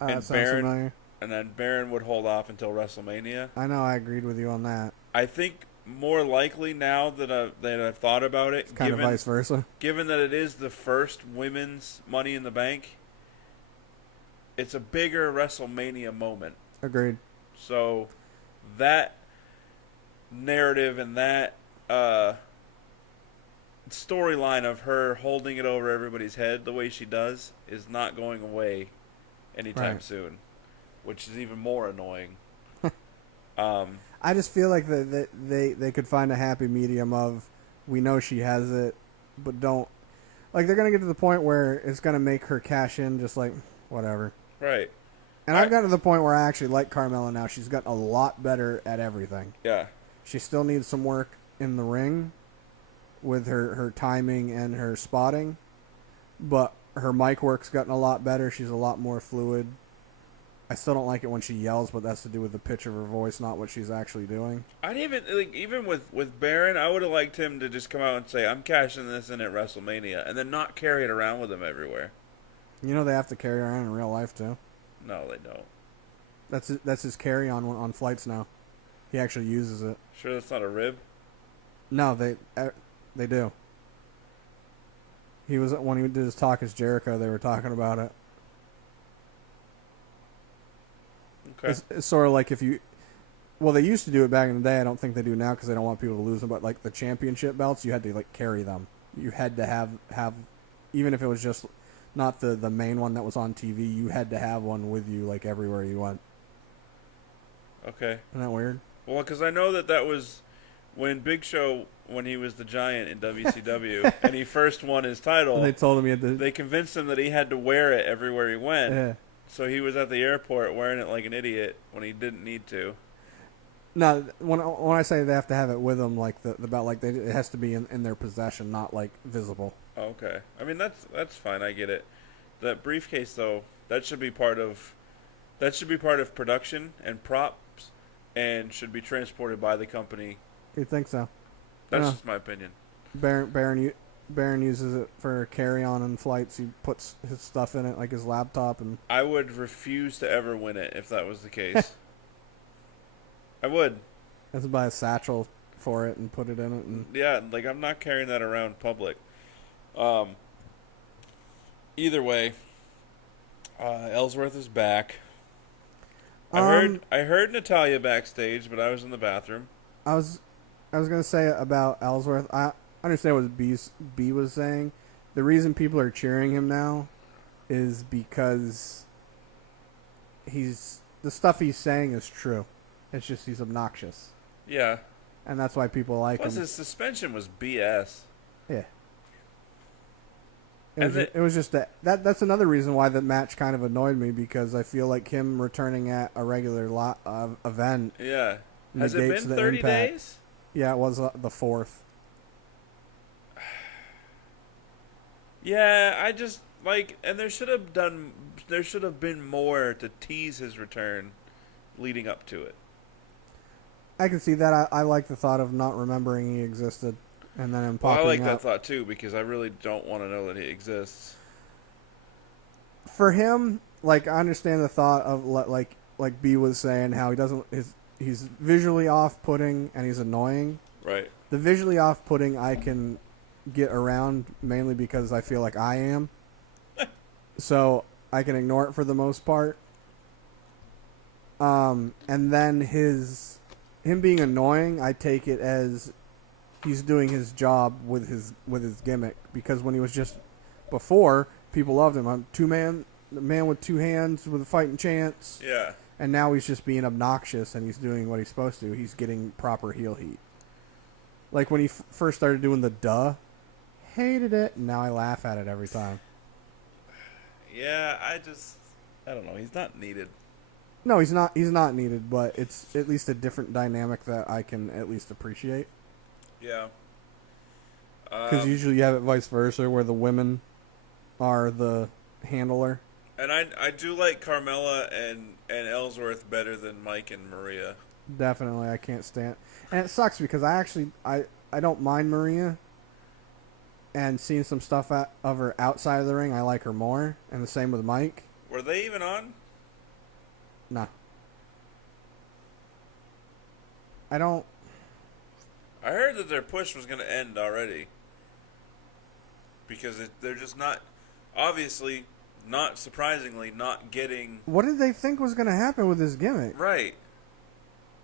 and Sounds Baron, familiar. and then Baron would hold off until WrestleMania. I know, I agreed with you on that. I think more likely now that I've thought about it, It's kind of vice versa. given that it is the first women's Money in the Bank, it's a bigger WrestleMania moment. Agreed. So that narrative and that storyline of her holding it over everybody's head the way she does is not going away anytime Right. soon, which is even more annoying. I just feel like that they could find a happy medium of, we know she has it, but don't, like, they're gonna get to the point where it's gonna make her cash in just like whatever. Right. And I've gotten to the point where I actually like Carmella now. She's gotten a lot better at everything. Yeah. She still needs some work in the ring with her timing and her spotting, but her mic work's gotten a lot better. She's a lot more fluid. I still don't like it when she yells, but that's to do with the pitch of her voice, not what she's actually doing. I'd even with Baron, I would have liked him to just come out and say, "I'm cashing this in at WrestleMania," and then not carry it around with him everywhere. You know they have to carry around in real life too. No, they don't. That's his carry on flights now. He actually uses it. Sure, that's not a rib. No, they do. He was when he did his talk as Jericho. They were talking about it. Okay. It's sort of like if you, well, they used to do it back in the day. I don't think they do now because they don't want people to lose them. But like the championship belts, you had to like carry them. You had to have even if it was just not the main one that was on TV. You had to have one with you like everywhere you went. Okay. Isn't that weird? Well, because I know that was when Big Show, when he was the Giant in WCW, and he first won his title. And they told him he had to. They convinced him that he had to wear it everywhere he went. Yeah. So he was at the airport wearing it like an idiot when he didn't need to. No, when I say they have to have it with them, like the belt, like it has to be in their possession, not like visible. Okay. I mean that's fine. I get it. That briefcase though, that should be part of production and props, and should be transported by the company. You think so? That's Yeah. just my opinion. Baron uses it for carry-on and flights. He puts his stuff in it, like his laptop, and I would refuse to ever win it if that was the case. I would. has to buy a satchel for it and put it in it. And Yeah, like I'm not carrying that around public. Either way, Ellsworth is back. I heard Natalia backstage, but I was in the bathroom. I was gonna say about Ellsworth. I understand what B was saying. The reason people are cheering him now is because the stuff he's saying is true. It's just he's obnoxious, Yeah. and that's why people like Plus him. his suspension was BS. Yeah. And It was just that's another reason why the match kind of annoyed me, because I feel like him returning at a regular event Yeah. Has it negates been the 30 impact. days? Yeah, it was the 4th. Yeah, I just like, and there should have been more to tease his return leading up to it. I can see that. I like the thought of not remembering he existed and then him Well, popping I like up. that thought too because I really don't want to know that he exists. For him, like, I understand the thought of like B was saying, how he doesn't he's visually off-putting and he's annoying. Right. The visually off-putting I can get around mainly because I feel like I am. So I can ignore it for the most part. And then him being annoying, I take it as he's doing his job with his gimmick, because when he was just before, people loved him. I'm the man with 2 hands with a fighting chance. Yeah. And now he's just being obnoxious and he's doing what he's supposed to. He's getting proper heel heat. Like when he first started doing the duh, hated it, and now I laugh at it every time. Yeah, I don't know. He's not needed. No, he's not needed, but it's at least a different dynamic that I can at least appreciate. Yeah. Because usually you have it vice versa, where the women are the handler. And I do like Carmella and Ellsworth better than Mike and Maria. Definitely, I can't stand. And it sucks because I don't mind Maria. And seeing some stuff of her outside of the ring, I like her more. And the same with Mike. Were they even on? Nah. I don't. I heard that their push was going to end already. Because they're just not, obviously, not surprisingly, not getting... What did they think was going to happen with this gimmick? Right.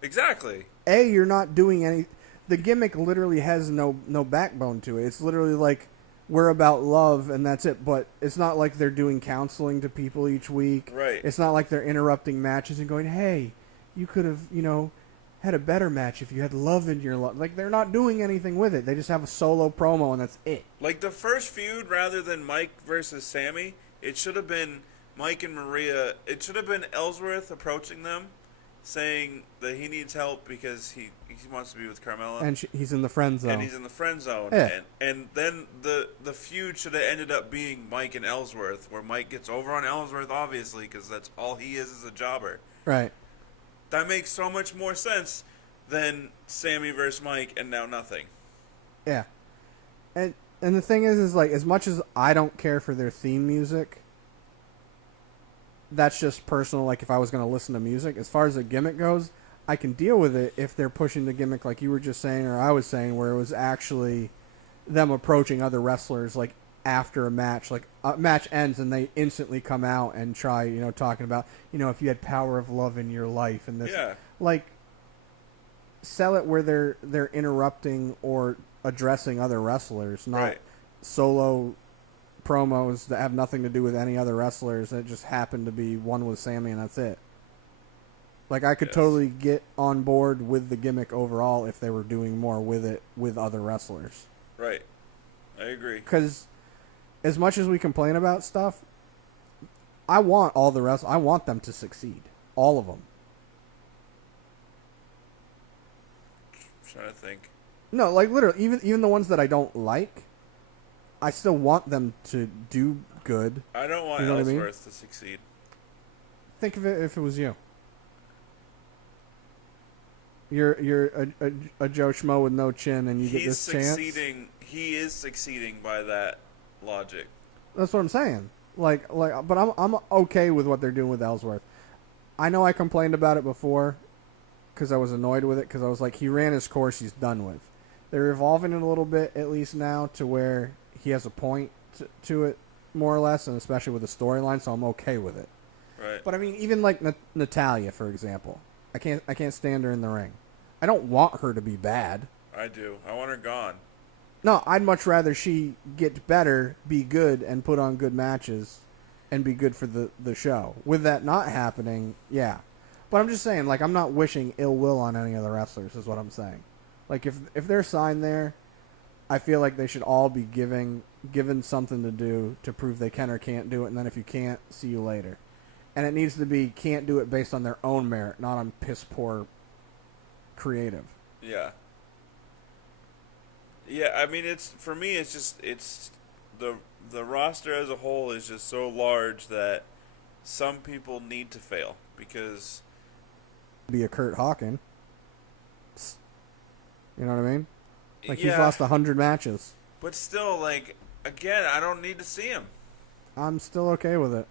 Exactly. You're not doing any... The gimmick literally has no backbone to it. It's literally like, we're about love and that's it. But it's not like they're doing counseling to people each week. Right. It's not like they're interrupting matches and going, hey, you could have, had a better match if you had love in your life. Like, they're not doing anything with it. They just have a solo promo and that's it. Like the first feud, rather than Mike versus Sammy, it should have been Mike and Maria. It should have been Ellsworth approaching them, saying that he needs help because he wants to be with Carmella. And he's in the friend zone. And he's in the friend zone. Yeah. And then the feud should have ended up being Mike and Ellsworth, where Mike gets over on Ellsworth, obviously, because that's all he is a jobber. Right. That makes so much more sense than Sammy versus Mike and now nothing. Yeah. And the thing is like, as much as I don't care for their theme music, that's just personal. Like, if I was going to listen to music, as far as the gimmick goes, I can deal with it if they're pushing the gimmick like you were just saying, or I was saying, where it was actually them approaching other wrestlers, like, after a match. Like, a match ends and they instantly come out and try, talking about, if you had power of love in your life and this. Yeah. Like, sell it where they're interrupting or addressing other wrestlers, not Right. solo promos that have nothing to do with any other wrestlers. That just happened to be one with Sammy and that's it. Like, I could totally get on board with the gimmick overall if they were doing more with it with other wrestlers. Right. I agree. Because as much as we complain about stuff, I want all the rest. I want them to succeed, all of them. I'm trying to think. No, like, literally, even the ones that I don't like, I still want them to do good. I don't want You know what I mean? Ellsworth to succeed. Think of it if it was you. You're a Joe Schmo with no chin, and you get this chance. He is succeeding by that logic. That's what I'm saying. Like, but I'm okay with what they're doing with Ellsworth. I know I complained about it before because I was annoyed with it, because I was like, he ran his course, he's done with. They're evolving it a little bit, at least now, to where he has a point to it, more or less, and especially with the storyline, so I'm okay with it. Right. But I mean, even like Natalya, for example, I can't stand her in the ring. I don't want her to be bad. I do. I want her gone. No, I'd much rather she get better, be good, and put on good matches, and be good for the show. With that not happening, yeah. But I'm just saying, like, I'm not wishing ill will on any of the wrestlers, is what I'm saying. Like, if they're signed there, I feel like they should all be given something to do to prove they can or can't do it, and then if you can't, see you later. And it needs to be can't do it based on their own merit, not on piss poor creative. Yeah. Yeah, I mean, it's for me. It's just the roster as a whole is just so large that some people need to fail because Be a Kurt Hawkins. You know what I mean? Like, yeah, he's lost 100 matches. but still, like again, I don't need to see him. I'm still okay with it.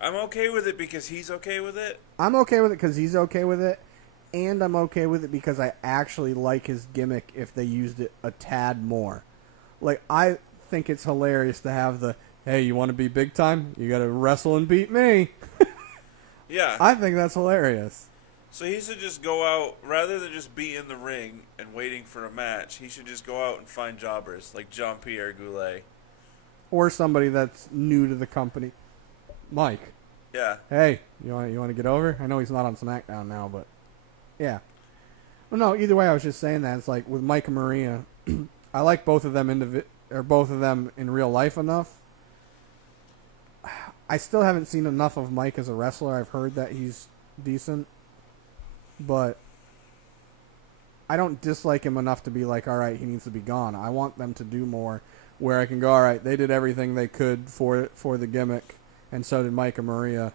I'm okay with it because he's okay with it. I'm okay with it because he's okay with it, and I'm okay with it because I actually like his gimmick if they used it a tad more. Like, I think it's hilarious to have the, hey, you want to be big time? You got to wrestle and beat me. Yeah. I think that's hilarious. So he should just go out, rather than just be in the ring and waiting for a match, he should just go out and find jobbers like Pierre Goulet. Or somebody that's new to the company. Mike. Yeah. Hey, you want to get over? I know he's not on SmackDown now, but yeah. Well, no, either way, I was just saying that it's like with Mike and Maria, I like both of them both of them in real life enough. I still haven't seen enough of Mike as a wrestler. I've heard that he's decent, but I don't dislike him enough to be like, all right, he needs to be gone. I want them to do more where I can go, all right, they did everything they could for the gimmick, and so did Mike and Maria.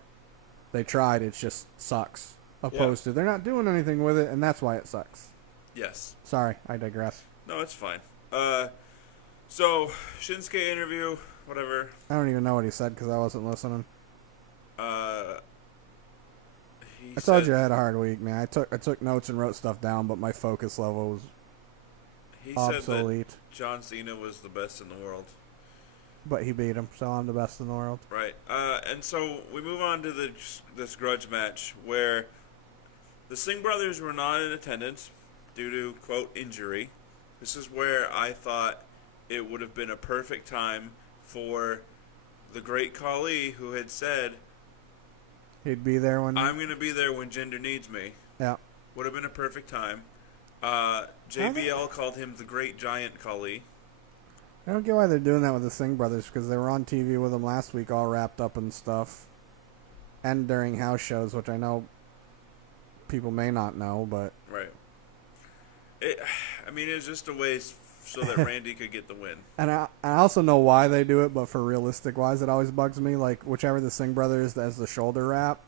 They tried, it just sucks. Opposed to, they're not doing anything with it, and that's why it sucks. Yes. Sorry, I digress. No, it's fine. So, Shinsuke interview, whatever. I don't even know what he said because I wasn't listening. I told you I had a hard week, man. I took notes and wrote stuff down, but my focus level was obsolete. Said that John Cena was the best in the world. But he beat him, so I'm the best in the world. Right. And so we move on to this grudge match where the Singh brothers were not in attendance due to, quote, injury. This is where I thought it would have been a perfect time for the great Khali, who had said, he'd be there when... I'm going to be there when Jinder needs me. Yeah. Would have been a perfect time. JBL called him the Great Giant Khali. I don't get why they're doing that with the Singh brothers, because they were on TV with him last week all wrapped up and stuff. And during house shows, which I know people may not know, but... Right. It was just a way so that Randy could get the win. And I also know why they do it, but for realistic-wise, it always bugs me. Like, whichever the Singh brothers has the shoulder wrap,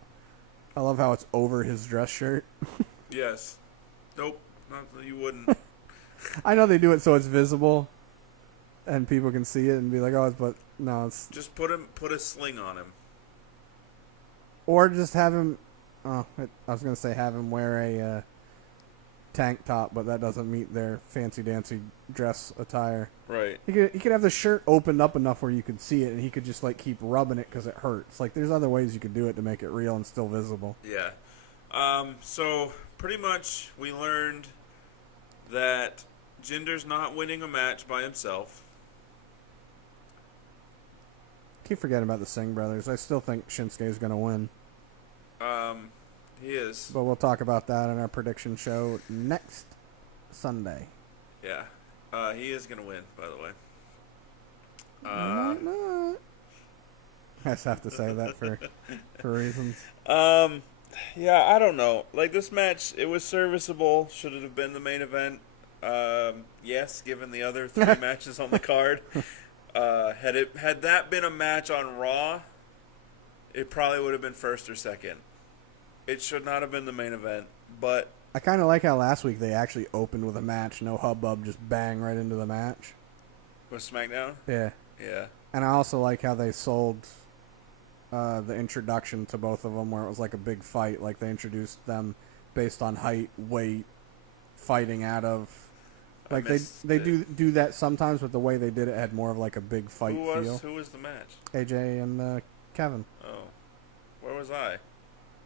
I love how it's over his dress shirt. Yes. Nope. Not that you wouldn't. I know they do it so it's visible, and people can see it and be like, oh, but no, it's... Just put a sling on him. Or just have him... Oh, I was going to say have him wear a tank top, but that doesn't meet their fancy-dancy dress attire. Right. He could have the shirt opened up enough where you could see it, and he could just, like, keep rubbing it because it hurts. Like, there's other ways you could do it to make it real and still visible. Yeah. So, pretty much, we learned that Jinder's not winning a match by himself. Keep forgetting about the Singh brothers. I still think Shinsuke is going to win. He is. But we'll talk about that in our prediction show next Sunday. Yeah. He is going to win, by the way. Might not. I just have to say that for reasons. Yeah, I don't know. Like, this match, it was serviceable. Should it have been the main event? Yes, given the other 3 matches on the card. Had that been a match on Raw, it probably would have been first or second. It should not have been the main event, but... I kind of like how last week they actually opened with a match. No hubbub, just bang right into the match. With SmackDown? Yeah. Yeah. And I also like how they sold the introduction to both of them where it was like a big fight. Like they introduced them based on height, weight, fighting out of... Like they do that sometimes, but the way they did it had more of like a big fight feel. Who was the match? AJ and Kevin. Oh. Where was I?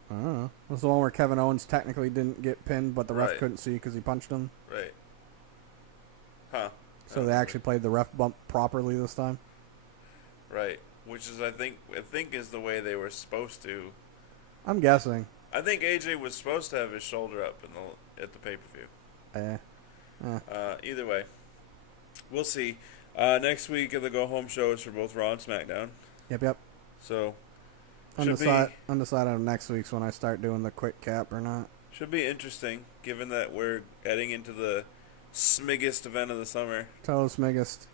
I don't know. It was the one where Kevin Owens technically didn't get pinned, but the ref couldn't see because he punched him. Right. Huh. So they actually played the ref bump properly this time. Right. Which is, I think is the way they were supposed to. I'm guessing. I think AJ was supposed to have his shoulder up at the pay-per-view. Either way, we'll see. Next week the go-home shows for both Raw and SmackDown. Yep. So, undecided on next week's when I start doing the quick cap or not. Should be interesting, given that we're heading into the smiggest event of the summer. Tell us, Megist.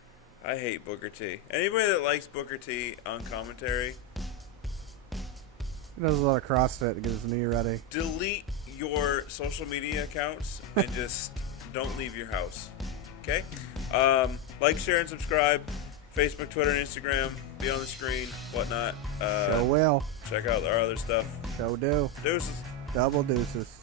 I hate Booker T. Anybody that likes Booker T on commentary, He does a lot of CrossFit to get his knee ready. delete your social media accounts and just don't leave your house. Okay? Like, share, and subscribe. Facebook, Twitter, and Instagram. Be on the screen, whatnot. Show will. Check out our other stuff. Show do. Deuces. Double deuces.